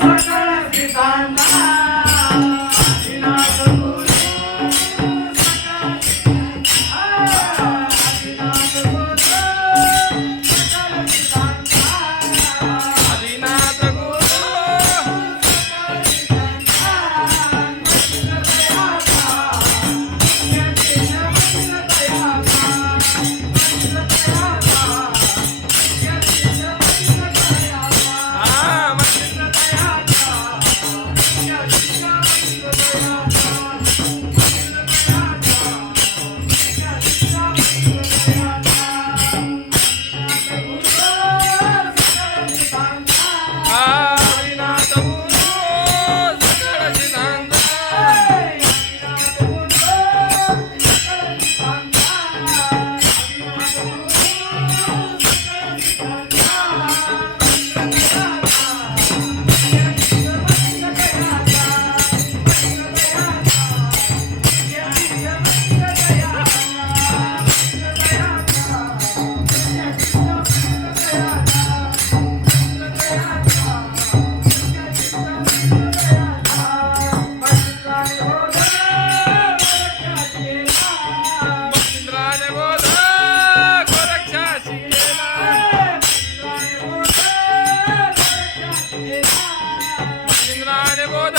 Saka. Indrani బోధ.